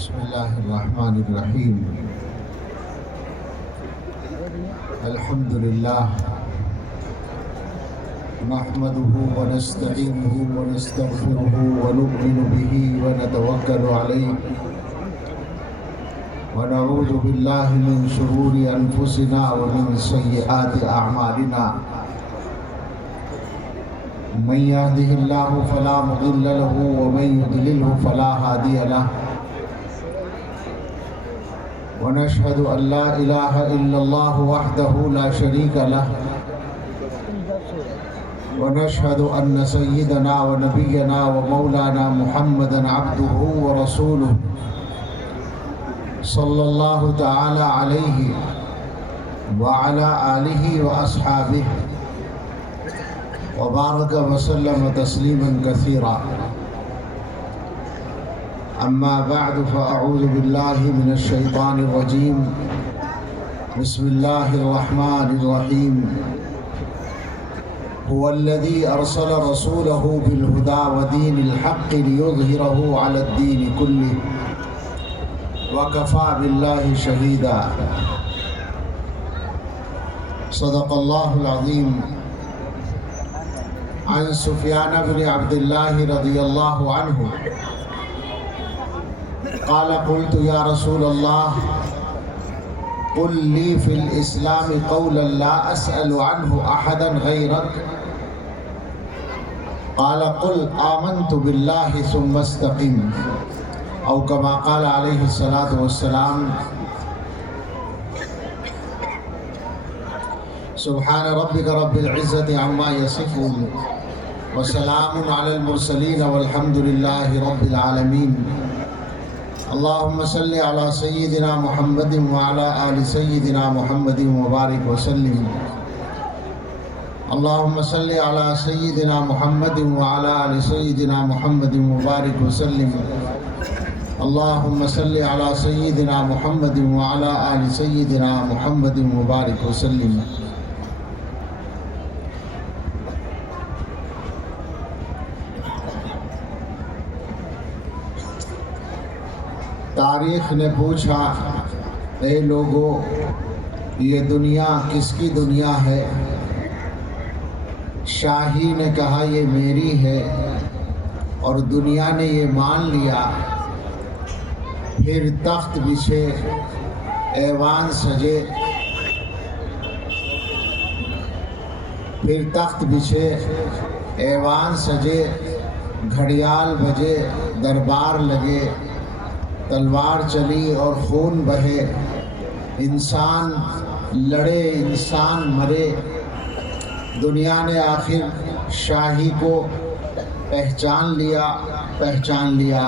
بسم اللہ الرحمن الرحیم الحمد للہ نحمده ونستعینه ونستغفره ونؤمن به ونتوکل علیہ ونعوذ باللہ من شرور انفسنا ومن سیئات اعمالنا من يهده الله فلا مضل له ومن يضلله فلا هادي له ونشهد أن لا إله إلا الله وحده لا شريك له ونشهد أن سيدنا ونبينا ومولانا محمدا عبده ورسوله صلى الله تعالى عليه وعلى آله وأصحابه وبارك وسلم تسليما كثيرا أما بعد فأعوذ بالله من الشيطان الرجيم بسم الله الرحمن الرحيم هو الذي أرسل رسوله بالهدى ودين الحق ليظهره على الدين كله وكفى بالله شهيدا صدق الله العظيم عن سفيان بن عبد الله رضي الله عنه قال قلت يا رسول الله قل لي في الإسلام قولا لا أسأل عنه أحدا غيرك قال قل آمنت بالله ثم استقم أو كما قال عليه الصلاة والسلام سبحان ربك رب العزة عما يصفون وسلام على المرسلين والحمد لله رب العالمين اللهم صل على سيدنا محمد وعلى آل سيدنا محمد وبارك وسلم اللهم صل على سيدنا محمد وعلى آل سيدنا محمد وبارك وسلم اللهم صل على سيدنا محمد وعلى آل سيدنا محمد وبارك وسلم تاریخ نے پوچھا اے لوگو یہ دنیا کس کی دنیا ہے؟ شاہی نے کہا یہ میری ہے، اور دنیا نے یہ مان لیا۔ پھر تخت بچھے ایوان سجے، پھر تخت بچھے ایوان سجے، گھڑیال بجے دربار لگے، تلوار چلی اور خون بہے، انسان لڑے انسان مرے۔ دنیا نے آخر شاہی کو پہچان لیا۔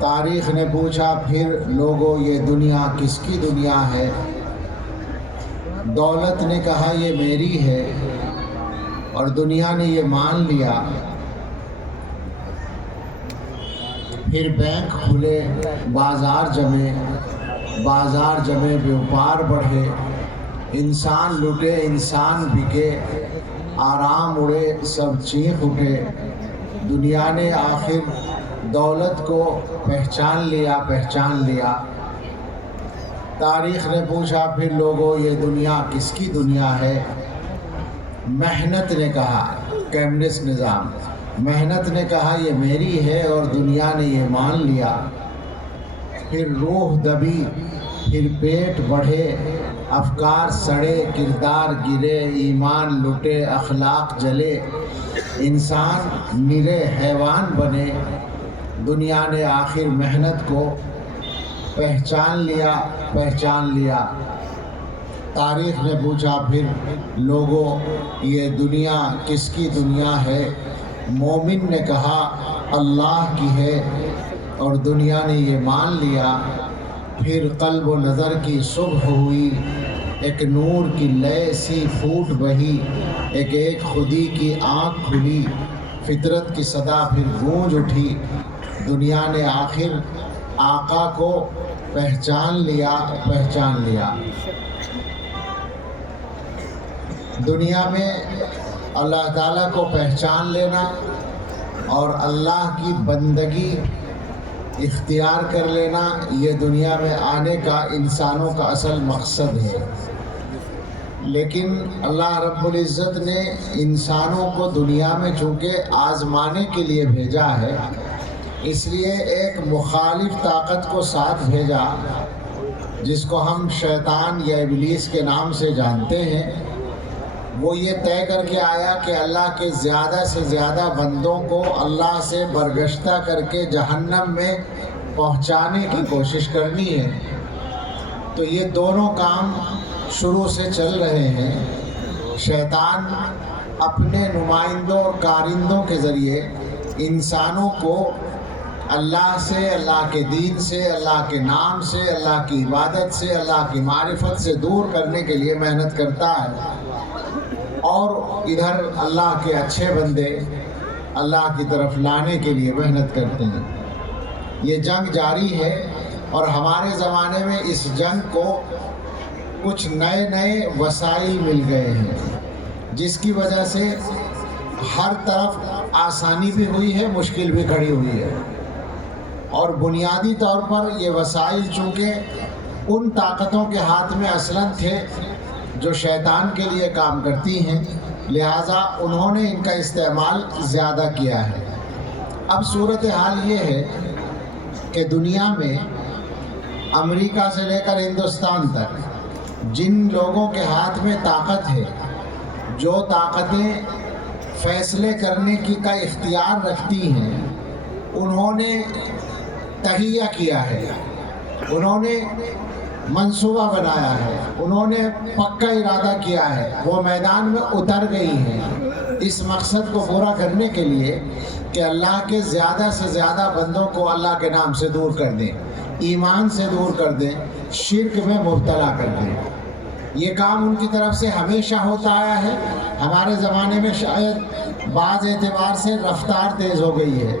تاریخ نے پوچھا پھر لوگوں یہ دنیا کس کی دنیا ہے؟ دولت نے کہا یہ میری ہے، اور دنیا نے یہ مان لیا۔ پھر بینک کھلے، بازار جمے بیوپار بڑھے، انسان لٹے انسان بکے، آرام اڑے سب چیخ اٹھے۔ دنیا نے آخر دولت کو پہچان لیا۔ تاریخ نے پوچھا پھر لوگوں یہ دنیا کس کی دنیا ہے؟ محنت نے کہا، کمیونسٹ نظام، محنت نے کہا یہ میری ہے، اور دنیا نے یہ مان لیا۔ پھر روح دبی، پھر پیٹ بڑھے، افکار سڑے، کردار گرے، ایمان لٹے، اخلاق جلے، انسان نرے حیوان بنے۔ دنیا نے آخر محنت کو پہچان لیا۔ تاریخ نے پوچھا پھر لوگوں یہ دنیا کس کی دنیا ہے؟ مومن نے کہا اللہ کی ہے، اور دنیا نے یہ مان لیا۔ پھر قلب و نظر کی صبح ہوئی، ایک نور کی لے سی پھوٹ بہی، ایک خودی کی آنکھ کھلی، فطرت کی صدا پھر گونج اٹھی۔ دنیا نے آخر آقا کو پہچان لیا۔ دنیا میں اللہ تعالیٰ کو پہچان لینا اور اللہ کی بندگی اختیار کر لینا یہ دنیا میں آنے کا انسانوں کا اصل مقصد ہے، لیکن اللہ رب العزت نے انسانوں کو دنیا میں چونکہ آزمانے کے لیے بھیجا ہے، اس لیے ایک مخالف طاقت کو ساتھ بھیجا جس کو ہم شیطان یا ابلیس کے نام سے جانتے ہیں۔ وہ یہ طے کر کے آیا کہ اللہ کے زیادہ سے زیادہ بندوں کو اللہ سے برگشتہ کر کے جہنم میں پہنچانے کی کوشش کرنی ہے۔ تو یہ دونوں کام شروع سے چل رہے ہیں۔ شیطان اپنے نمائندوں اور کارندوں کے ذریعے انسانوں کو اللہ سے، اللہ کے دین سے، اللہ کے نام سے، اللہ کی عبادت سے، اللہ کی معرفت سے دور کرنے کے لیے محنت کرتا ہے، اور ادھر اللہ کے اچھے بندے اللہ کی طرف لانے کے لیے محنت کرتے ہیں۔ یہ جنگ جاری ہے، اور ہمارے زمانے میں اس جنگ کو کچھ نئے نئے وسائل مل گئے ہیں، جس کی وجہ سے ہر طرف آسانی بھی ہوئی ہے، مشکل بھی کھڑی ہوئی ہے۔ اور بنیادی طور پر یہ وسائل چونکہ ان طاقتوں کے ہاتھ میں اصلاً تھے جو شیطان کے لیے کام کرتی ہیں، لہٰذا انہوں نے ان کا استعمال زیادہ کیا ہے۔ اب صورتحال یہ ہے کہ دنیا میں امریکہ سے لے کر ہندوستان تک جن لوگوں کے ہاتھ میں طاقت ہے، جو طاقتیں فیصلے کرنے کا اختیار رکھتی ہیں، انہوں نے تہیہ کیا ہے، انہوں نے منصوبہ بنایا ہے، انہوں نے پکا ارادہ کیا ہے، وہ میدان میں اتر گئی ہیں اس مقصد کو پورا کرنے کے لیے کہ اللہ کے زیادہ سے زیادہ بندوں کو اللہ کے نام سے دور کر دیں، ایمان سے دور کر دیں، شرک میں مبتلا کر دیں۔ یہ کام ان کی طرف سے ہمیشہ ہوتا آیا ہے۔ ہمارے زمانے میں شاید بعض اعتبار سے رفتار تیز ہو گئی ہے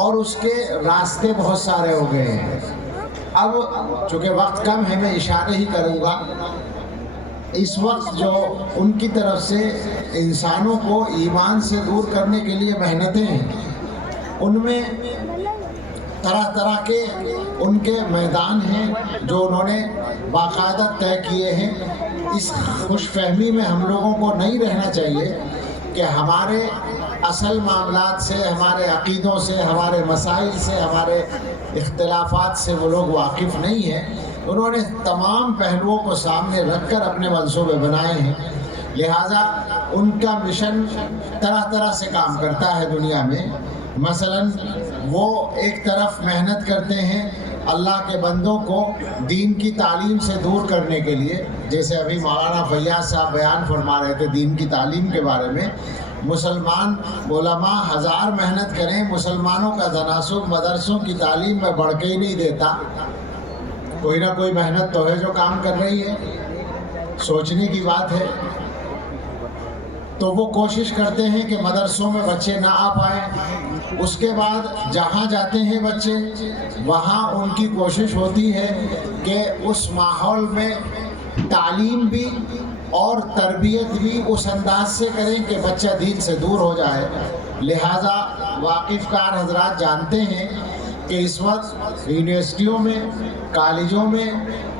اور اس کے راستے بہت سارے ہو گئے ہیں۔ اب چونکہ وقت کم ہے، میں اشارے ہی کروں گا۔ اس وقت جو ان کی طرف سے انسانوں کو ایمان سے دور کرنے کے لیے محنتیں ہیں، ان میں طرح طرح کے ان کے میدان ہیں جو انہوں نے باقاعدہ طے کیے ہیں۔ اس خوش فہمی میں ہم لوگوں کو نہیں رہنا چاہیے کہ ہمارے اصل معاملات سے، ہمارے عقیدوں سے، ہمارے مسائل سے، ہمارے اختلافات سے وہ لوگ واقف نہیں ہیں۔ انہوں نے تمام پہلوؤں کو سامنے رکھ کر اپنے منصوبے بنائے ہیں، لہٰذا ان کا مشن طرح طرح سے کام کرتا ہے دنیا میں۔ مثلاً وہ ایک طرف محنت کرتے ہیں اللہ کے بندوں کو دین کی تعلیم سے دور کرنے کے لیے، جیسے ابھی مولانا فیاض صاحب بیان فرما رہے تھے دین کی تعلیم کے بارے میں۔ مسلمان علماء ہزار محنت کریں، مسلمانوں کا تناسب مدرسوں کی تعلیم میں بڑھ کے ہی نہیں دیتا۔ کوئی نہ کوئی محنت تو ہے جو کام کر رہی ہے، سوچنے کی بات ہے۔ تو وہ کوشش کرتے ہیں کہ مدرسوں میں بچے نہ آ پائیں، اس کے بعد جہاں جاتے ہیں بچے وہاں ان کی کوشش ہوتی ہے کہ اس ماحول میں تعلیم بھی اور تربیت بھی اس انداز سے کریں کہ بچہ دین سے دور ہو جائے۔ لہٰذا واقف کار حضرات جانتے ہیں کہ اس وقت یونیورسٹیوں میں، کالجوں میں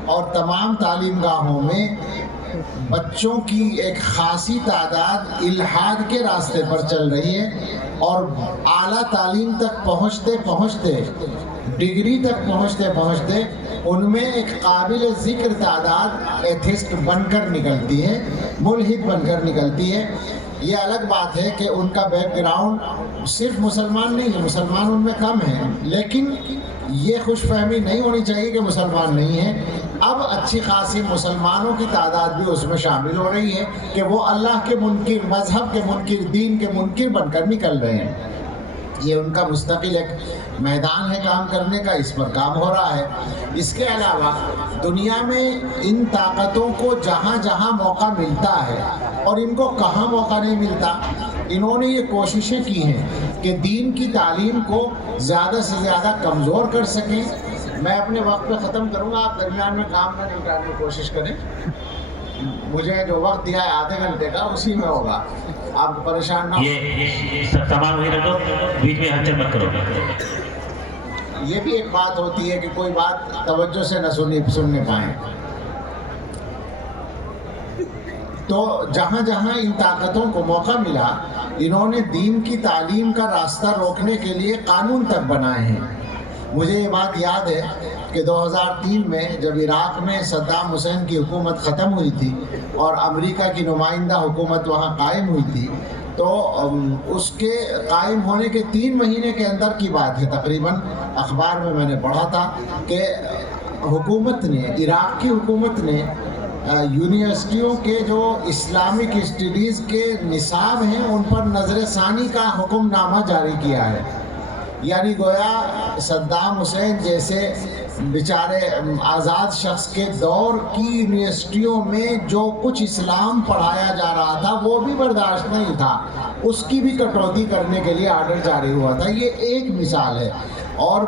اور تمام تعلیم گاہوں میں بچوں کی ایک خاصی تعداد الحاد کے راستے پر چل رہی ہے، اور اعلیٰ تعلیم تک پہنچتے پہنچتے، ڈگری تک پہنچتے پہنچتے ان میں ایک قابل ذکر تعداد ایتھسٹ بن کر نکلتی ہے، ملحد بن کر نکلتی ہے۔ یہ الگ بات ہے کہ ان کا بیک گراؤنڈ صرف مسلمان نہیں ہے، مسلمان ان میں کم ہیں، لیکن یہ خوش فہمی نہیں ہونی چاہیے کہ مسلمان نہیں ہیں۔ اب اچھی خاصی مسلمانوں کی تعداد بھی اس میں شامل ہو رہی ہے کہ وہ اللہ کے منکر، مذہب کے منکر، دین کے منکر بن کر نکل رہے ہیں۔ یہ ان کا مستقل ایک میدان ہے کام کرنے کا، اس پر کام ہو رہا ہے۔ اس کے علاوہ دنیا میں ان طاقتوں کو جہاں جہاں موقع ملتا ہے، اور ان کو کہاں موقع نہیں ملتا، انہوں نے یہ کوششیں کی ہیں کہ دین کی تعلیم کو زیادہ سے زیادہ کمزور کر سکیں۔ میں اپنے وقت پہ ختم کروں گا، آپ درمیان میں کام نہ نکالنے کی کوشش کریں۔ مجھے جو وقت دیا ہے آدھے گھنٹے کا، اسی میں ہوگا، آپ پریشان نہ ہو۔ یہ تمام ہوئی رکھو، بیچ میں ہلچل مت کرو۔ یہ بھی ایک بات ہوتی ہے کہ کوئی بات توجہ سے نہ سننے پائیں. تو جہاں جہاں ان طاقتوں کو موقع ملا انہوں نے دین کی تعلیم کا راستہ روکنے کے لیے قانون تک بنائے ہیں. مجھے یہ بات یاد ہے کہ 2003 میں جب عراق میں صدام حسین کی حکومت ختم ہوئی تھی اور امریکہ کی نمائندہ حکومت وہاں قائم ہوئی تھی، تو اس کے قائم ہونے کے 3 مہینے کے اندر کی بات ہے تقریباً، اخبار میں نے پڑھا تھا کہ حکومت نے، عراق کی حکومت نے یونیورسٹیوں کے جو اسلامک اسٹڈیز کے نصاب ہیں ان پر نظر ثانی کا حکم نامہ جاری کیا ہے. یعنی گویا صدام حسین جیسے بیچارے آزاد شخص کے دور کی یونیورسٹیوں میں جو کچھ اسلام پڑھایا جا رہا تھا وہ بھی برداشت نہیں تھا، اس کی بھی کٹوتی کرنے کے لیے آرڈر جاری ہوا تھا. یہ ایک مثال ہے، اور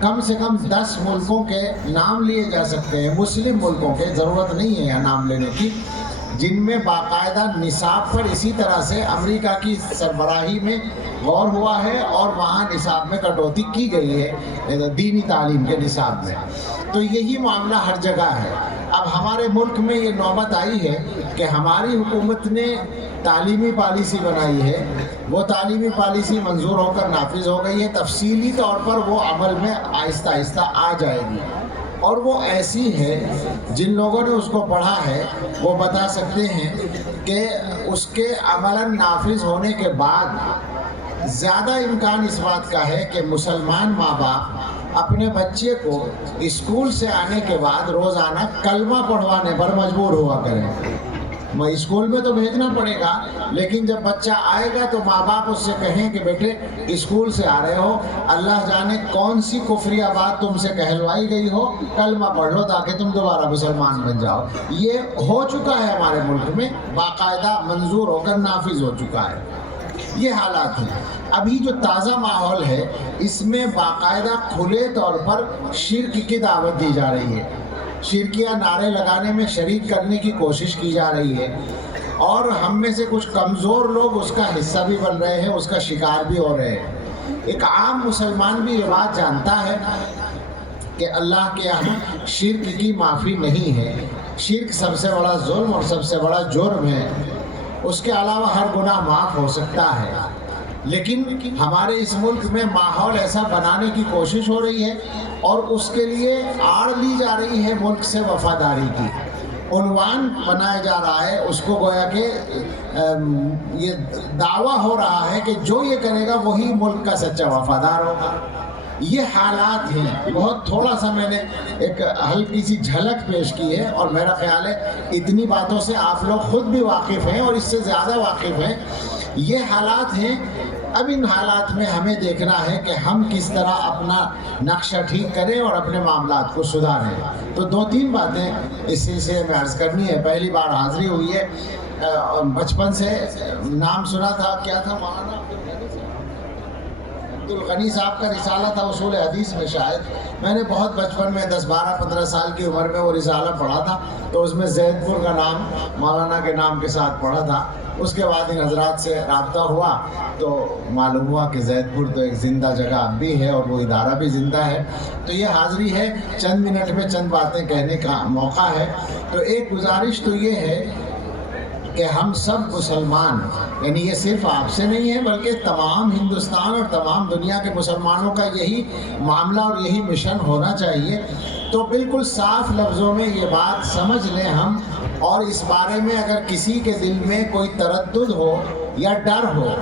کم سے کم 10 ملکوں کے نام لیے جا سکتے ہیں، مسلم ملکوں کے، ضرورت نہیں ہے یہاں نام لینے کی، جن میں باقاعدہ نصاب پر اسی طرح سے امریکہ کی سربراہی میں غور ہوا ہے اور وہاں نصاب میں کٹوتی کی گئی ہے دینی تعلیم کے نصاب میں. تو یہی معاملہ ہر جگہ ہے. اب ہمارے ملک میں یہ نوبت آئی ہے کہ ہماری حکومت نے تعلیمی پالیسی بنائی ہے، وہ تعلیمی پالیسی منظور ہو کر نافذ ہو گئی ہے، تفصیلی طور پر وہ عمل میں آہستہ آہستہ آ جائے گی، اور وہ ایسی ہے جن لوگوں نے اس کو پڑھا ہے وہ بتا سکتے ہیں کہ اس کے عملاً نافذ ہونے کے بعد زیادہ امکان اس بات کا ہے کہ مسلمان ماں باپ اپنے بچے کو اسکول سے آنے کے بعد روزانہ کلمہ پڑھوانے پر مجبور ہوا کریں. اسکول میں تو بھیجنا پڑے گا، لیکن جب بچہ آئے گا تو ماں باپ اس سے کہیں کہ بیٹے اسکول سے آ رہے ہو، اللہ جانے کون سی کفریہ بات تم سے کہلوائی گئی ہو، کلمہ پڑھ لو تاکہ تم دوبارہ مسلمان بن جاؤ. یہ ہو چکا ہے ہمارے ملک میں، باقاعدہ منظور ہو کر نافذ ہو چکا ہے. یہ حالات ہیں. ابھی جو تازہ ماحول ہے اس میں باقاعدہ کھلے طور پر شرک کی دعوت دی جا رہی ہے، شرکیہ نعرے لگانے میں شریک کرنے کی کوشش کی جا رہی ہے، اور ہم میں سے کچھ کمزور لوگ اس کا حصہ بھی بن رہے ہیں، اس کا شکار بھی ہو رہے ہیں. ایک عام مسلمان بھی یہ بات جانتا ہے کہ اللہ کے یہاں شرک کی معافی نہیں ہے. شرک سب سے بڑا ظلم اور سب سے بڑا جرم ہے. اس کے علاوہ ہر گناہ معاف ہو سکتا ہے، لیکن ہمارے اس ملک میں ماحول ایسا بنانے کی کوشش ہو رہی ہے اور اس کے لیے آڑ لی جا رہی ہے ملک سے وفاداری کی. عنوان بنایا جا رہا ہے اس کو، گویا کہ یہ دعویٰ ہو رہا ہے کہ جو یہ کرے گا وہی ملک کا سچا وفادار ہوگا. یہ حالات ہیں. بہت تھوڑا سا میں نے ایک ہلکی سی جھلک پیش کی ہے، اور میرا خیال ہے اتنی باتوں سے آپ لوگ خود بھی واقف ہیں اور اس سے زیادہ واقف ہیں. یہ حالات ہیں. اب ان حالات میں ہمیں دیکھنا ہے کہ ہم کس طرح اپنا نقشہ ٹھیک کریں اور اپنے معاملات کو سدھاریں. تو 2-3 باتیں اس سلسلے میں عرض کرنی ہے. پہلی بار حاضری ہوئی ہے، بچپن سے نام سنا تھا، کیا تھا مولانا عبدالغنی صاحب کا رسالہ تھا اصول حدیث میں، شاید میں نے بہت بچپن میں 10-12-15 سال کی عمر میں وہ رسالہ پڑھا تھا، تو اس میں زید پور کا نام مولانا کے نام کے ساتھ پڑھا تھا. اس کے بعد ان حضرات سے رابطہ ہوا تو معلوم ہوا کہ زید پور تو ایک زندہ جگہ اب بھی ہے اور وہ ادارہ بھی زندہ ہے. تو یہ حاضری ہے، چند منٹ میں چند باتیں کہنے کا موقع ہے. تو ایک گزارش تو یہ ہے کہ ہم سب مسلمان، یعنی یہ صرف آپ سے نہیں ہے بلکہ تمام ہندوستان اور تمام دنیا کے مسلمانوں کا یہی معاملہ اور یہی مشن ہونا چاہیے. تو بالکل صاف لفظوں میں یہ بات سمجھ لیں ہم، اور اس بارے میں اگر کسی کے دل میں کوئی تردد ہو یا ڈر ہو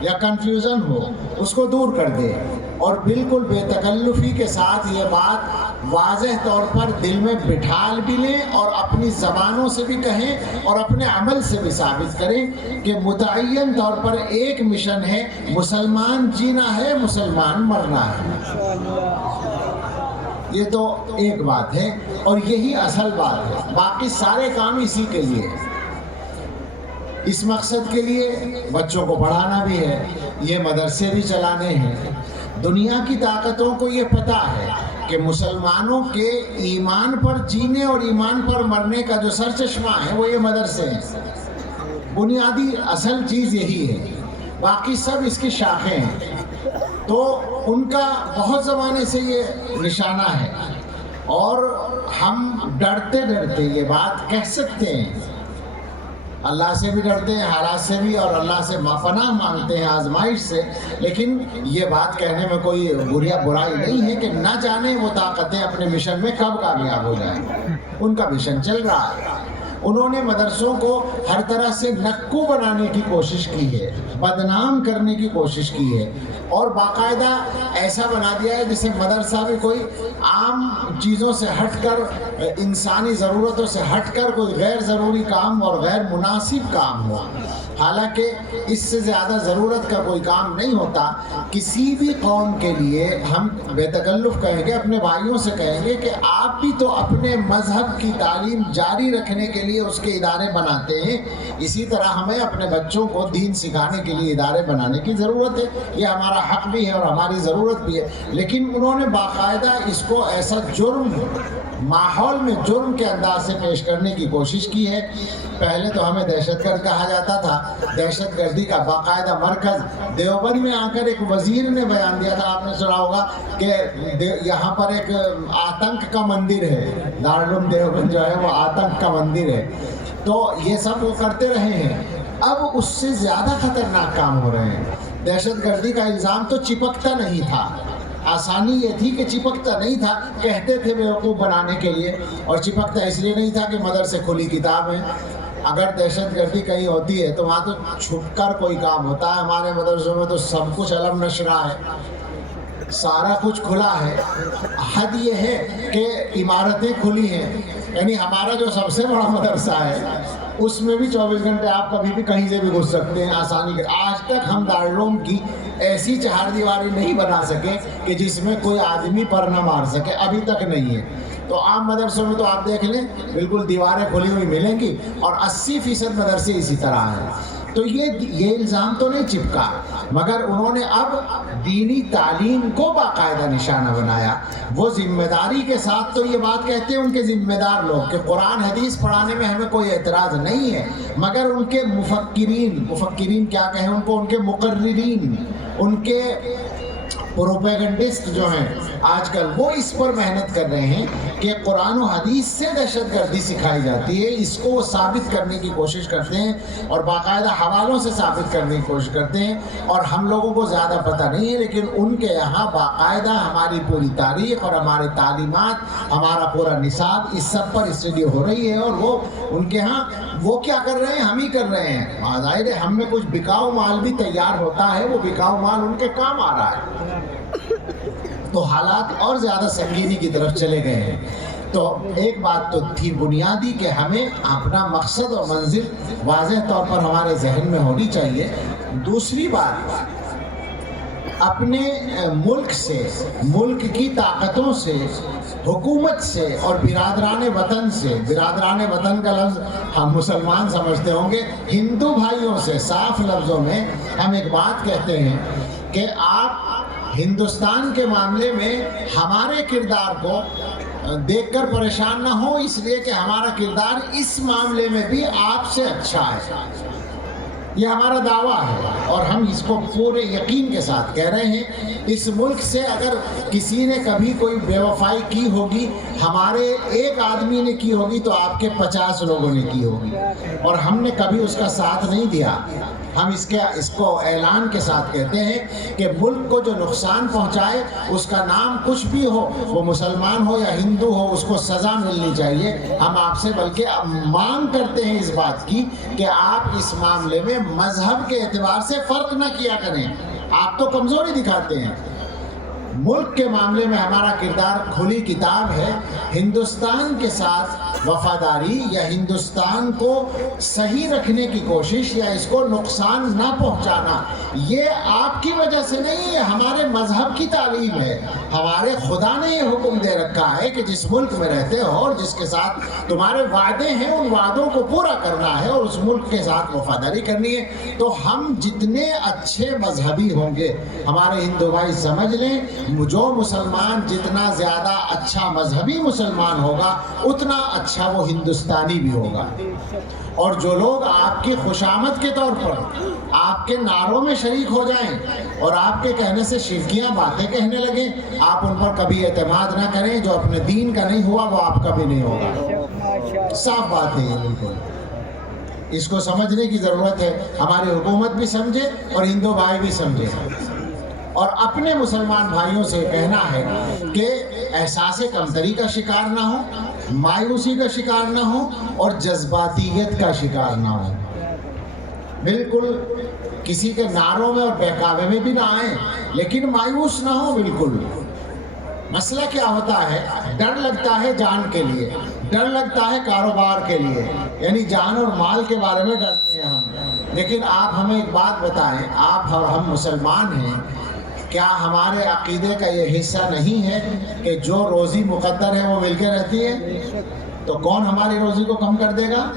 یا کنفیوژن ہو اس کو دور کر دے، اور بالکل بے تکلفی کے ساتھ یہ بات واضح طور پر دل میں بٹھال بھی لیں اور اپنی زبانوں سے بھی کہیں اور اپنے عمل سے بھی ثابت کریں کہ متعین طور پر ایک مشن ہے، مسلمان جینا ہے، مسلمان مرنا ہے. یہ تو ایک بات ہے اور یہی اصل بات ہے. باقی سارے کام اسی کے لیے، اس مقصد کے لیے بچوں کو پڑھانا بھی ہے، یہ مدرسے بھی چلانے ہیں. دنیا کی طاقتوں کو یہ پتہ ہے کہ مسلمانوں کے ایمان پر جینے اور ایمان پر مرنے کا جو سرچشمہ ہے وہ یہ مدرسے ہیں. بنیادی اصل چیز یہی ہے، باقی سب اس کی شاخیں ہیں. تو ان کا بہت زمانے سے یہ نشانہ ہے، اور ہم ڈرتے ڈرتے یہ بات کہہ سکتے ہیں، اللہ سے بھی ڈرتے ہیں حالات سے بھی، اور اللہ سے پناہ مانگتے ہیں آزمائش سے، لیکن یہ بات کہنے میں کوئی برائی نہیں ہے کہ نہ جانے وہ طاقتیں اپنے مشن میں کب کامیاب ہو جائیں۔ ان کا مشن چل رہا ہے، انہوں نے مدرسوں کو ہر طرح سے نکو بنانے کی کوشش کی ہے، بدنام کرنے کی کوشش کی ہے، اور باقاعدہ ایسا بنا دیا ہے جیسے مدرسہ بھی کوئی عام چیزوں سے ہٹ کر، انسانی ضرورتوں سے ہٹ کر کوئی غیر ضروری کام اور غیر مناسب کام ہوا، حالانکہ اس سے زیادہ ضرورت کا کوئی کام نہیں ہوتا۔ کسی بھی قوم کے لیے ہم بے تکلف کہیں گے، اپنے بھائیوں سے کہیں گے کہ آپ بھی تو اپنے مذہب کی تعلیم جاری رکھنے کے لیے اس کے ادارے بناتے ہیں، اسی طرح ہمیں اپنے بچوں کو دین سکھانے کے لیے ادارے بنانے کی ضرورت ہے، یہ ہمارا حق بھی ہے اور ہماری ضرورت بھی ہے۔ لیکن انہوں نے باقاعدہ اس کو ایسا جرم، ماحول میں جرم کے انداز سے پیش کرنے کی کوشش کی ہے۔ پہلے تو ہمیں دہشت گرد کہا جاتا تھا، دہشت گردی کا باقاعدہ مرکز دیوبند میں آ کر ایک وزیر نے بیان دیا تھا، آپ نے سنا ہوگا کہ یہاں پر ایک آتنک کا مندر ہے، دارالعلوم دیوبند جو ہے وہ آتنک کا مندر ہے۔ تو یہ سب وہ کرتے رہے ہیں، اب اس سے زیادہ خطرناک کام ہو رہے ہیں۔ دہشت گردی کا الزام تو چپکتا نہیں تھا، آسانی یہ تھی کہ چپکتا نہیں تھا، کہتے تھے بیوقوف بنانے کے لیے، اور چپکتا اس لیے نہیں تھا کہ مدرسے کھلی کتاب ہے۔ اگر دہشت گردی کہیں ہوتی ہے تو وہاں تو چھپ کر کوئی کام ہوتا ہے، ہمارے مدرسوں میں تو سب کچھ علم نشرہ ہے، سارا کچھ کھلا ہے۔ حد یہ ہے کہ عمارتیں کھلی ہیں، یعنی ہمارا جو سب سے بڑا مدرسہ ہے اس میں بھی 24 گھنٹے آپ کبھی بھی کہیں سے بھی گھس سکتے ہیں آسانی کے۔ آج تک ہم دارالعلوم کی ایسی چہار دیواری نہیں بنا سکے کہ جس میں کوئی آدمی پر نہ مار سکے، ابھی تک نہیں ہے۔ تو عام مدرسوں میں تو آپ دیکھ لیں بالکل دیواریں کھلی ہوئی ملیں گی، اور 80% مدرسے اسی طرح ہیں۔ تو یہ الزام تو نہیں چپکا، مگر انہوں نے اب دینی تعلیم کو باقاعدہ نشانہ بنایا۔ وہ ذمہ داری کے ساتھ تو یہ بات کہتے ہیں ان کے ذمہ دار لوگ کہ قرآن حدیث پڑھانے میں ہمیں کوئی اعتراض نہیں ہے، مگر ان کے مفکرین کیا کہیں ان کو، ان کے مقررین، ان کے پروپیگنڈسٹ جو ہیں آج کل، وہ اس پر محنت کر رہے ہیں کہ قرآن و حدیث سے دہشت گردی سکھائی جاتی ہے، اس کو وہ ثابت کرنے کی کوشش کرتے ہیں، اور باقاعدہ حوالوں سے ثابت کرنے کی کوشش کرتے ہیں، اور ہم لوگوں کو زیادہ پتہ نہیں ہے، لیکن ان کے یہاں باقاعدہ ہماری پوری تاریخ اور ہمارے تعلیمات، ہمارا پورا نصاب، اس سب پر اسٹڈی ہو رہی ہے، اور وہ ان کے ہاں وہ کیا کر رہے ہیں، ہم ہی کر رہے ہیں۔ ظاہر ہے ہم میں کچھ بکاؤ مال بھی تیار ہوتا ہے، وہ بکاؤ مال ان کے کام آ رہا ہے، تو حالات اور زیادہ سنگینی کی طرف چلے گئے ہیں۔ تو ایک بات تو تھی بنیادی کہ ہمیں اپنا مقصد اور منزل واضح طور پر ہمارے ذہن میں ہونی چاہیے۔ دوسری بات، اپنے ملک سے، ملک کی طاقتوں سے، حکومت سے اور برادران وطن سے، برادران وطن کا لفظ ہم مسلمان سمجھتے ہوں گے، ہندو بھائیوں سے صاف لفظوں میں ہم ایک بات کہتے ہیں کہ آپ ہندوستان کے معاملے میں ہمارے کردار کو دیکھ کر پریشان نہ ہو، اس لیے کہ ہمارا کردار اس معاملے میں بھی آپ سے اچھا ہے۔ یہ ہمارا دعویٰ ہے، اور ہم اس کو پورے یقین کے ساتھ کہہ رہے ہیں۔ اس ملک سے اگر کسی نے کبھی کوئی بے وفائی کی ہوگی، ہمارے ایک آدمی نے کی ہوگی تو آپ کے 50 لوگوں نے کی ہوگی، اور ہم نے کبھی اس کا ساتھ نہیں دیا۔ ہم اس کو اعلان کے ساتھ کہتے ہیں کہ ملک کو جو نقصان پہنچائے، اس کا نام کچھ بھی ہو، وہ مسلمان ہو یا ہندو ہو، اس کو سزا ملنی چاہیے۔ ہم آپ سے بلکہ مانگ کرتے ہیں اس بات کی کہ آپ اس معاملے میں مذہب کے اعتبار سے فرق نہ کیا کریں۔ آپ تو کمزوری دکھاتے ہیں، ملک کے معاملے میں ہمارا کردار کھلی کتاب ہے۔ ہندوستان کے ساتھ وفاداری یا ہندوستان کو صحیح رکھنے کی کوشش یا اس کو نقصان نہ پہنچانا، یہ آپ کی وجہ سے نہیں ہے، ہمارے مذہب کی تعلیم ہے۔ ہمارے خدا نے یہ حکم دے رکھا ہے کہ جس ملک میں رہتے ہو اور جس کے ساتھ تمہارے وعدے ہیں، ان وعدوں کو پورا کرنا ہے اور اس ملک کے ساتھ وفاداری کرنی ہے۔ تو ہم جتنے اچھے مذہبی ہوں گے، ہمارے ہندو بھائی سمجھ لیں جو مسلمان جتنا زیادہ اچھا مذہبی مسلمان ہوگا اتنا اچھا وہ ہندوستانی بھی ہوگا. اور جو لوگ آپ کی خوشامد کے طور پر آپ کے نعروں میں شریک ہو جائیں اور آپ کے کہنے سے شرکیاں باتیں کہنے لگیں، آپ ان پر کبھی اعتماد نہ کریں. جو اپنے دین کا نہیں ہوا وہ آپ کا بھی نہیں ہوگا. صاف بات ہے یہ. بالکل اس کو سمجھنے کی ضرورت ہے. ہماری حکومت بھی سمجھے اور ہندو بھائی بھی سمجھے. اور اپنے مسلمان بھائیوں سے کہنا ہے کہ احساس کمتری کا شکار نہ ہو، مایوسی کا شکار نہ ہو اور جذباتیت کا شکار نہ ہو. بالکل کسی کے نعروں میں اور بہکاوے میں بھی نہ آئیں، لیکن مایوس نہ ہو. بالکل مسئلہ کیا ہوتا ہے، ڈر لگتا ہے جان کے لیے، ڈر لگتا ہے کاروبار کے لیے، یعنی جان اور مال کے بارے میں ڈرتے ہیں ہم. لیکن آپ ہمیں ایک بات بتائیں، آپ اور ہم مسلمان ہیں، کیا ہمارے عقیدے کا یہ حصہ نہیں ہے کہ جو روزی مقدر ہے وہ مل کے رہتی ہے؟ تو کون ہماری روزی کو کم کر دے گا؟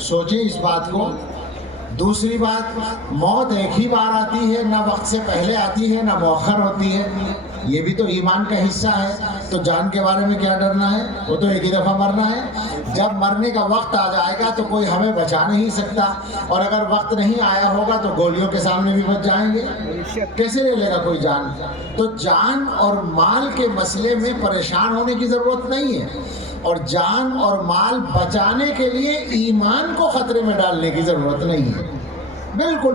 سوچیں اس بات کو. دوسری بات، موت ایک ہی بار آتی ہے، نہ وقت سے پہلے آتی ہے نہ مؤخر ہوتی ہے. یہ بھی تو ایمان کا حصہ ہے. تو جان کے بارے میں کیا ڈرنا ہے؟ وہ تو ایک ہی دفعہ مرنا ہے. جب مرنے کا وقت آ جائے گا تو کوئی ہمیں بچا نہیں سکتا، اور اگر وقت نہیں آیا ہوگا تو گولیوں کے سامنے بھی بچ جائیں گے. کیسے لے لے گا کوئی جان؟ تو جان اور مال کے مسئلے میں پریشان ہونے کی ضرورت نہیں ہے، اور جان اور مال بچانے کے لیے ایمان کو خطرے میں ڈالنے کی ضرورت نہیں ہے. بالکل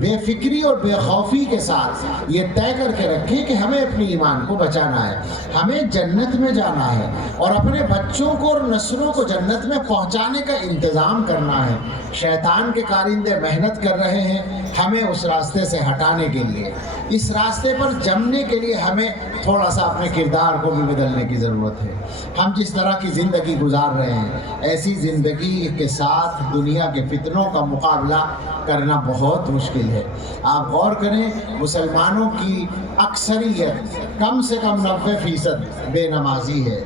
بے فکری اور بے خوفی کے ساتھ یہ طے کر کے رکھیں کہ ہمیں اپنے ایمان کو بچانا ہے، ہمیں جنت میں جانا ہے، اور اپنے بچوں کو اور نسلوں کو جنت میں پہنچانے کا انتظام کرنا ہے. شیطان کے کارندے محنت کر رہے ہیں ہمیں اس راستے سے ہٹانے کے لیے. اس راستے پر جمنے کے لیے ہمیں تھوڑا سا اپنے کردار کو بھی بدلنے کی ضرورت ہے. ہم جس طرح کی زندگی گزار رہے ہیں، ایسی زندگی کے ساتھ دنیا کے فتنوں کا مقابلہ کرنا بہت مشکل ہے. آپ غور کریں، مسلمانوں کی اکثریت کم سے کم 90% بے نمازی ہے،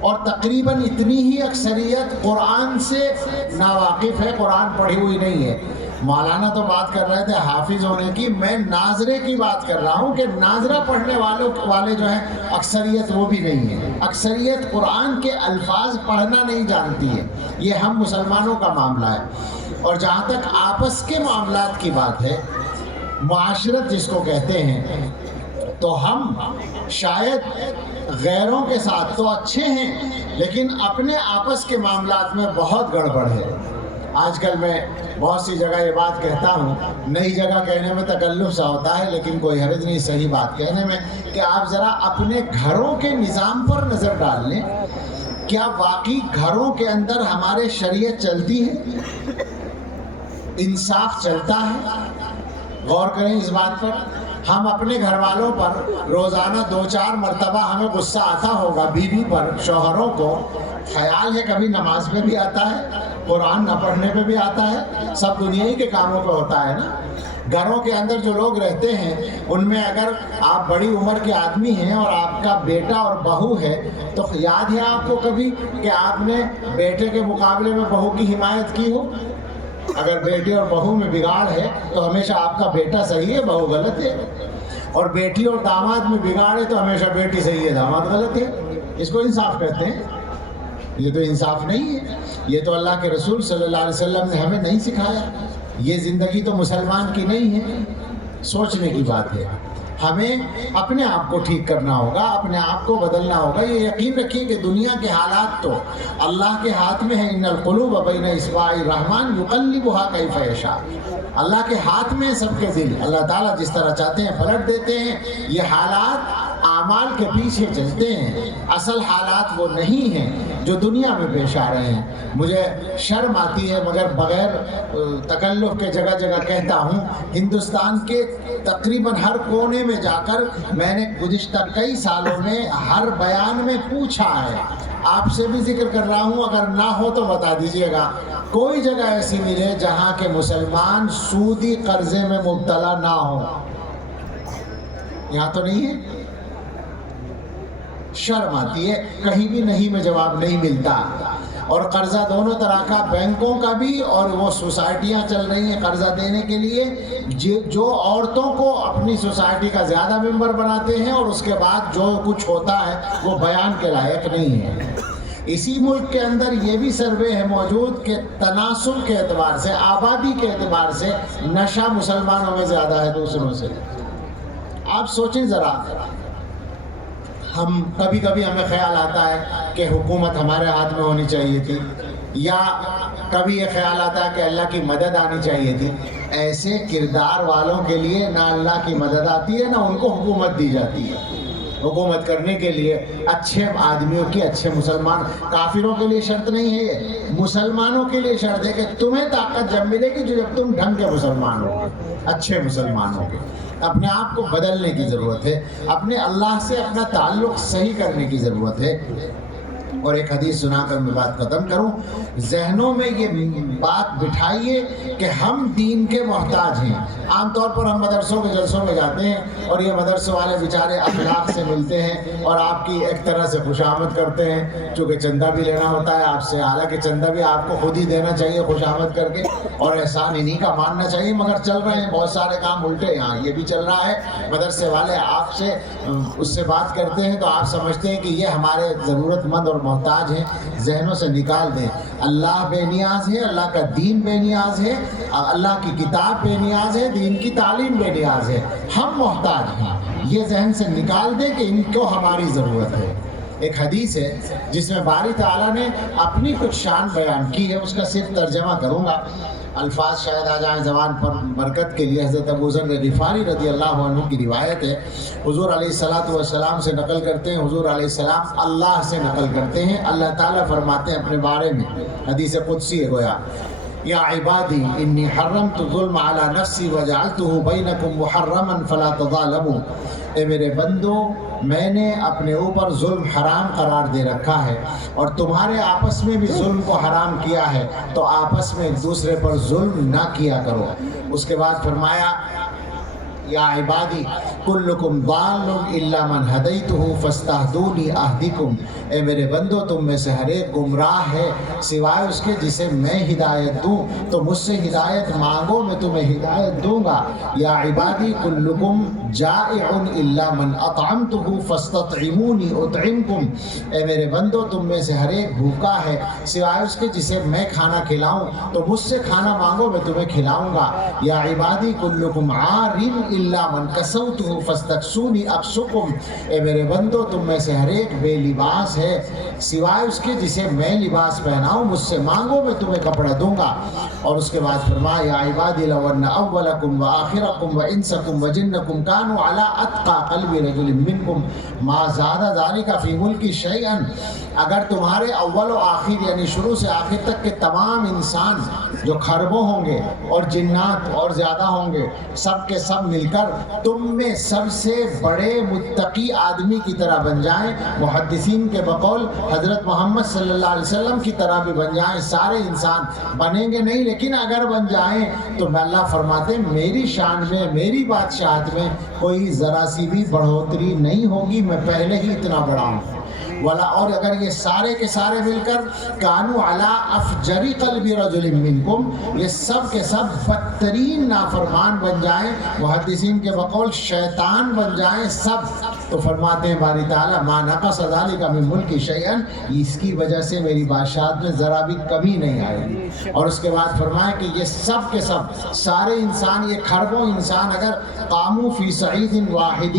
اور تقریباً اتنی ہی اکثریت قرآن سے ناواقف ہے، قرآن پڑھی ہوئی نہیں ہے. مولانا تو بات کر رہے تھے حافظ ہونے کی، میں ناظرے کی بات کر رہا ہوں کہ ناظرہ پڑھنے والے جو ہیں اکثریت وہ بھی نہیں ہے. اکثریت قرآن کے الفاظ پڑھنا نہیں جانتی ہے. یہ ہم مسلمانوں کا معاملہ ہے. اور جہاں تک آپس کے معاملات کی بات ہے، معاشرت جس کو کہتے ہیں، تو ہم شاید غیروں کے ساتھ تو اچھے ہیں لیکن اپنے آپس کے معاملات میں بہت گڑبڑ ہے. آج کل میں بہت سی جگہ یہ بات کہتا ہوں، نئی جگہ کہنے میں تکلف سا ہوتا ہے لیکن کوئی حرج نہیں صحیح بات کہنے میں، کہ آپ ذرا اپنے گھروں کے نظام پر نظر ڈال لیں. کیا واقعی گھروں کے اندر ہمارے شریعت چلتی ہے؟ انصاف چلتا ہے؟ غور کریں اس بات پر. ہم اپنے گھر والوں پر روزانہ 2-4 مرتبہ ہمیں غصہ آتا ہوگا، بیوی پر، شوہروں کو. خیال ہے کبھی نماز پہ بھی آتا ہے، قرآن نہ پڑھنے پہ بھی آتا ہے، سب دنیا ہی کے کاموں پہ ہوتا ہے نا. گھروں کے اندر جو لوگ رہتے ہیں ان میں اگر آپ بڑی عمر کے آدمی ہیں اور آپ کا بیٹا اور بہو ہے، تو یاد ہے آپ کو کبھی کہ آپ نے بیٹے کے مقابلے میں بہو کی حمایت کی ہو؟ اگر بیٹے اور بہو میں بگاڑ ہے تو ہمیشہ آپ کا بیٹا صحیح ہے، بہو غلط ہے. اور بیٹی اور داماد میں بگاڑ ہے تو ہمیشہ بیٹی صحیح ہے، داماد غلط ہے. اس کو انصاف کہتے ہیں؟ یہ تو انصاف نہیں ہے. یہ تو اللہ کے رسول صلی اللہ علیہ وسلم نے ہمیں نہیں سکھایا. یہ زندگی تو مسلمان کی نہیں ہے. سوچنے کی بات ہے. ہمیں اپنے آپ کو ٹھیک کرنا ہوگا، اپنے آپ کو بدلنا ہوگا. یہ یقین رکھیے کہ دنیا کے حالات تو اللہ کے ہاتھ میں ہیں. ان القلوب بین اصبع الرحمن یقلبها کیف یشاء. اللہ کے ہاتھ میں سب کے دل، اللہ تعالیٰ جس طرح چاہتے ہیں پلٹ دیتے ہیں. یہ حالات اعمال کے پیچھے چلتے ہیں، اصل حالات وہ نہیں ہیں جو دنیا میں پیش آ رہے ہیں. مجھے شرم آتی ہے مگر بغیر تکلف کے جگہ جگہ کہتا ہوں، ہندوستان کے تقریباً ہر کونے میں جا کر میں نے گزشتہ کئی سالوں میں ہر بیان میں پوچھا ہے. آپ سے بھی ذکر کر رہا ہوں، اگر نہ ہو تو بتا دیجئے گا. کوئی جگہ ایسی ملے جہاں کے مسلمان سودی قرضے میں مبتلا نہ ہوں؟ یہاں تو نہیں ہے. شرم آتی ہے، کہیں بھی نہیں میں جواب نہیں ملتا. اور قرضہ دونوں طرح کا، بینکوں کا بھی اور وہ سوسائٹیاں چل رہی ہیں قرضہ دینے کے لیے، جو عورتوں کو اپنی سوسائٹی کا زیادہ ممبر بناتے ہیں اور اس کے بعد جو کچھ ہوتا ہے وہ بیان کے لائق نہیں ہے۔ اسی ملک کے اندر یہ بھی سروے ہے موجود کہ تناسل کے اعتبار سے، آبادی کے اعتبار سے نشہ مسلمانوں میں زیادہ ہے دوسروں سے۔ آپ سوچیں ذرا، ہم کبھی کبھی ہمیں خیال آتا ہے کہ حکومت ہمارے ہاتھ میں ہونی چاہیے تھی، یا کبھی یہ خیال آتا ہے کہ اللہ کی مدد آنی چاہیے تھی۔ ایسے کردار والوں کے لیے نہ اللہ کی مدد آتی ہے نہ ان کو حکومت دی جاتی ہے۔ حکومت کرنے کے لیے اچھے آدمیوں کی، اچھے مسلمان، کافروں کے لیے شرط نہیں ہے، یہ مسلمانوں کے لیے شرط ہے کہ تمہیں طاقت جب ملے گی جب تم ڈھنگ کے مسلمان ہو، اچھے مسلمان ہو گے۔ اپنے آپ کو بدلنے کی ضرورت ہے، اپنے اللہ سے اپنا تعلق صحیح کرنے کی ضرورت ہے۔ اور ایک حدیث سنا کر میں بات ختم کروں، ذہنوں میں یہ بات بٹھائیے کہ ہم دین کے محتاج ہیں۔ عام طور پر ہم مدرسوں کے جلسوں میں جاتے ہیں اور یہ مدرسوں والے بیچارے اخلاق سے ملتے ہیں اور آپ کی ایک طرح سے خوش آمد کرتے ہیں، چونکہ چندہ بھی لینا ہوتا ہے آپ سے، حالانکہ چندہ بھی آپ کو خود ہی دینا چاہیے خوش آمد کر کے، اور احسان انہی کا ماننا چاہیے، مگر چل رہے ہیں بہت سارے کام الٹے یہاں یہ بھی چل رہا ہے۔ مدرسے والے آپ سے اس سے بات کرتے ہیں تو آپ سمجھتے ہیں کہ یہ ہمارے ضرورت مند اور محتاج ہیں، ذہنوں سے نکال دیں۔ اللہ بے نیاز ہے، اللہ کا دین بے نیاز ہے، اللہ کی کتاب بے نیاز ہے، دین کی تعلیم بے نیاز ہے، ہم محتاج ہیں۔ یہ ذہن سے نکال دیں کہ ان کو ہماری ضرورت ہے۔ ایک حدیث ہے جس میں باری تعالیٰ نے اپنی کچھ شان بیان کی ہے، اس کا صرف ترجمہ کروں گا، الفاظ شاید آ جائیں زبان پر برکت کے لیے۔ حضرت ابو ذر غفاری رضی اللہ عنہ کی روایت ہے، حضور علیہ السلام سے نقل کرتے ہیں، حضور علیہ السلام اللہ سے نقل کرتے ہیں، اللہ تعالیٰ فرماتے ہیں اپنے بارے میں، حدیث قدسی ہے گویا، یا عبادی انی حرمت الظلم علی نفسی وجعلتہ بینکم محرما فلا تظالموا، اے میرے بندو میں نے اپنے اوپر ظلم حرام قرار دے رکھا ہے اور تمہارے آپس میں بھی ظلم کو حرام کیا ہے، تو آپس میں ایک دوسرے پر ظلم نہ کیا کرو۔ اس کے بعد فرمایا یا عبادی کلکم ضال الا من ہدیتہ فاستہدونی اہدکم، اے میرے بندو تم میں سے ہر ایک گمراہ ہے سوائے اس کے جسے میں ہدایت دوں، تو مجھ سے ہدایت مانگو میں تمہیں ہدایت دوں گا۔ یا عبادی کلکم جائع الا من اطعمتہ فاستطعمونی اطعمکم، اے میرے بندو تم میں سے ہر ایک بھوکا ہے سوائے اس کے جسے میں کھانا کھلاؤں، تو مجھ سے کھانا مانگو میں تمہیں کھلاؤں گا۔ یا عبادی کلکم عار الا من کسوتہ فاستکسونی اکسکم، اے میرے بندو تم میں سے ہر ایک بے لباس ہے سوائے اس کے جسے میں لباس پہناؤں، مجھ سے مانگو میں تمہیں کپڑا دوں گا۔ اور اس کے بعد فرمایا یا عبادی لو ان اولکم وآخرکم وانسکم وجنکم کانوا علی اتقى قلب رجل منکم ما زاد ذلک فی ملکی شیئا، اگر تمہارے اول و آخر یعنی شروع سے آخر تک کے تمام انسان جو خربوں ہوں گے اور جنات اور زیادہ ہوں گے، سب کے سب مل کر تم میں سب سے بڑے متقی آدمی کی طرح بن جائیں، محدثین کے بقول حضرت محمد صلی اللہ علیہ وسلم کی طرح بھی بن جائیں، سارے انسان بنیں گے نہیں لیکن اگر بن جائیں تو اللہ فرماتے ہیں میری شان میں، میری بادشاہت میں کوئی ذرا سی بھی بڑھوتری نہیں ہوگی، میں پہلے ہی اتنا بڑا ہوں۔ اور اگر یہ سارے کے سارے مل کر کانوا علی افجر قلب رجل منکم، یہ سب کے سب بدترین نافرمان بن جائیں، محدثین کے بقول شیطان بن جائیں سب، تو فرماتے ہیں باری تعالیٰ ما نقص ذلک من ملکی شیئا، اس کی وجہ سے میری بادشاہت میں ذرا بھی کمی نہیں آئے گی۔ اور اس کے بعد فرمایا کہ یہ سب کے سب سارے انسان، یہ خربوں انسان اگر قاموا فی صعید واحد،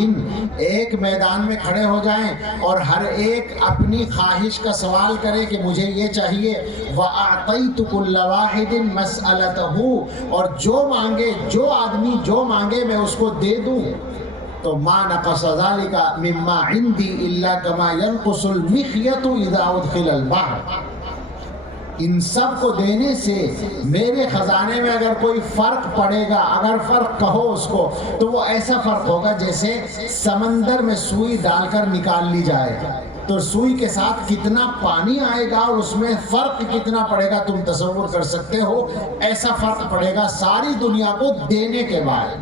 ایک میدان میں کھڑے ہو جائیں اور ہر ایک اپنی خواہش کا سوال کرے کہ مجھے یہ چاہیے، وَأَعْطَيْتُ كُلَّ وَاحِدٍ مَسْأَلَتَهُ، اور جو مانگے، جو آدمی جو مانگے میں اس کو دے دوں، تو مَا نَقَصَ ذَلِكَ مِمَّا عِنْدِي إِلَّا كَمَا يَنْقُصُ الْمِخْيَطُ إِذَا أُدْخِلَ الْبَحْرَ، ان سب کو دینے سے میرے خزانے میں اگر کوئی فرق پڑے گا، اگر فرق کہو اس کو، تو وہ ایسا فرق ہوگا جیسے سمندر میں سوئی ڈال کر نکال لی جائے تو سوئی کے ساتھ کتنا پانی آئے گا اور اس میں فرق کتنا پڑے گا تم تصور کر سکتے ہو، ایسا فرق پڑے گا ساری دنیا کو دینے کے بعد۔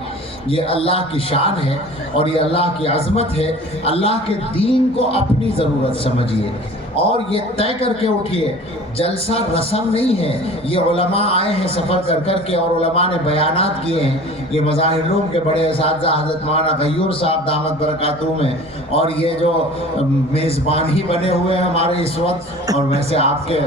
یہ اللہ کی شان ہے اور یہ اللہ کی عظمت ہے۔ اللہ کے دین کو اپنی ضرورت سمجھیے۔ اور یہ طے کر کے اٹھیے، جلسہ رسم نہیں ہے، یہ علماء آئے ہیں سفر کر کر کے اور علماء نے بیانات کیے ہیں۔ یہ مظاہر علوم کے بڑے اساتذہ حضرت مولانا غیور صاحب دامت برکاتہم ہیں، اور یہ جو میزبان ہی بنے ہوئے ہیں ہمارے اس وقت، اور ویسے آپ کے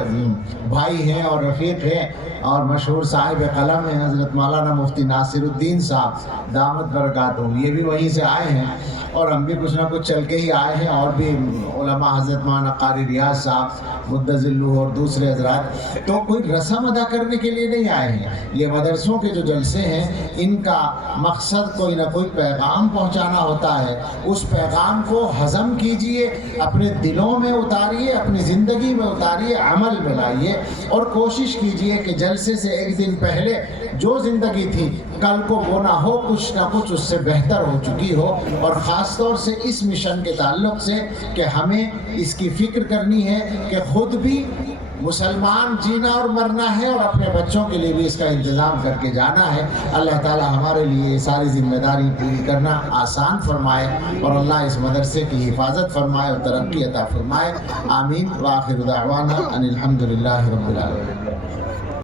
بھائی ہیں اور رفیق ہیں اور مشہور صاحب قلم ہیں حضرت مولانا مفتی ناصر الدین صاحب دامت برکاتہم، یہ بھی وہیں سے آئے ہیں، اور ہم بھی کچھ نہ کچھ چل کے ہی آئے ہیں، اور بھی علماء حضرت مولانا قاری ریاض صاحب مدذلہ اور دوسرے حضرات، تو کوئی رسم ادا کرنے کے لیے نہیں آئے ہیں۔ یہ مدرسوں کے جو جلسے ہیں ان کا مقصد کوئی نہ کوئی پیغام پہنچانا ہوتا ہے، اس پیغام کو ہضم کیجئے، اپنے دلوں میں اتاریے، اپنی زندگی میں اتاریے، عمل میں لائیے، اور کوشش کیجئے کہ جلسے سے ایک دن پہلے جو زندگی تھی کل کو وہ نہ ہو، کچھ نہ کچھ اس سے بہتر ہو چکی ہو، اور خاص طور سے اس مشن کے تعلق سے کہ ہمیں اس کی فکر کرنی ہے کہ خود بھی مسلمان جینا اور مرنا ہے، اور اپنے بچوں کے لیے بھی اس کا انتظام کر کے جانا ہے۔ اللہ تعالی ہمارے لیے یہ ساری ذمہ داری پوری کرنا آسان فرمائے، اور اللہ اس مدرسے کی حفاظت فرمائے اور ترقی عطا فرمائے۔ آمین۔ وآخر دعوانا ان الحمد للہ رب العالمین۔